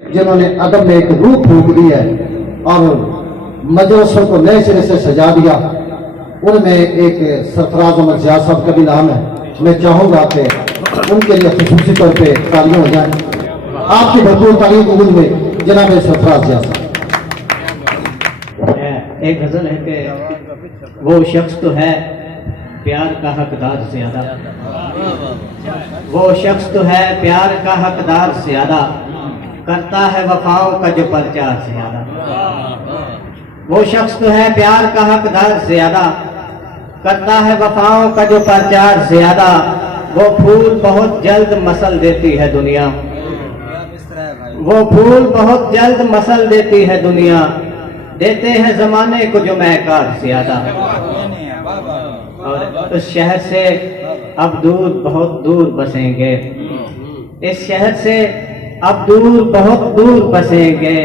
जिन्होंने अदब में एक रूह फूंक दी है और मजलिसों को नए सिरे से सजा दिया, उनमें एक सरफराज अहमद जिया साहब का भी नाम है। मैं चाहूँगा कि उनके लिए खुसूसी तौर पे तालियां हो जाए। आपकी भरपूर तालियों कबूल में जनाब सरफराज जिया साहब। एक गजल है कि वो शख्स तो है प्यार का हकदार ज्यादा, वो शख्स तो है प्यार का हकदार ज्यादा, करता है वफाओं का जो प्रचार ज्यादा। वो शख्स तो है प्यार का हकदार ज्यादा, करता है वफाओं का जो प्रचार ज्यादा। वो फूल बहुत जल्द मसल देती है दुनिया, वो फूल बहुत जल्द मसल देती है दुनिया, देते हैं जमाने को जो महकार ज्यादा। और उस शहर से अब दूर बहुत दूर बसेंगे, इस शहर से अब दूर बहुत दूर बसेंगे,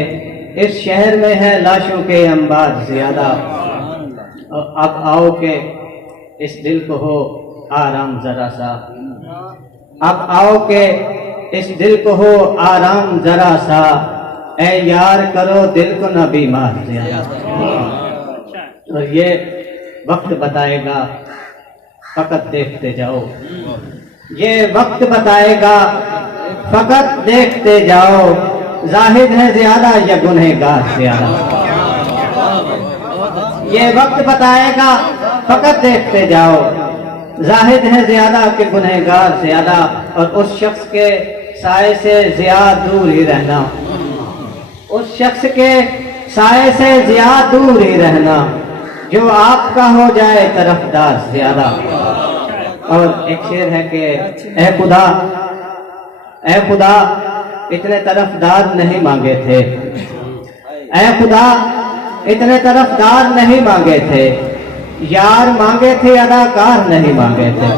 इस शहर में है लाशों के अंबार ज्यादा। और अब आओ के इस दिल को हो आराम जरा सा, अब आओ के इस दिल को हो आराम जरा सा, ऐ यार करो दिल को न बीमार ज्यादा। और ये वक्त बताएगा, फकत देखते जाओ, ये वक्त बताएगा, फकत देखते जाओ, जाहिद है ज्यादा या गुनहगार ज्यादा। ये वक्त बताएगा, फकत देखते जाओ, जाहिद है ज्यादा कि गुनहगार ज्यादा। और उस शख्स के साए से ज्यादा दूर ही रहना, उस शख्स के साए से ज्यादा दूर ही रहना, जो आपका हो जाए तरफदार ज्यादा। और एक शेर है कि ऐ खुदा, ऐ खुदा इतने तरफदार नहीं मांगे थे, ऐ खुदा इतने तरफदार नहीं मांगे थे, यार मांगे थे अदाकार नहीं मांगे थे।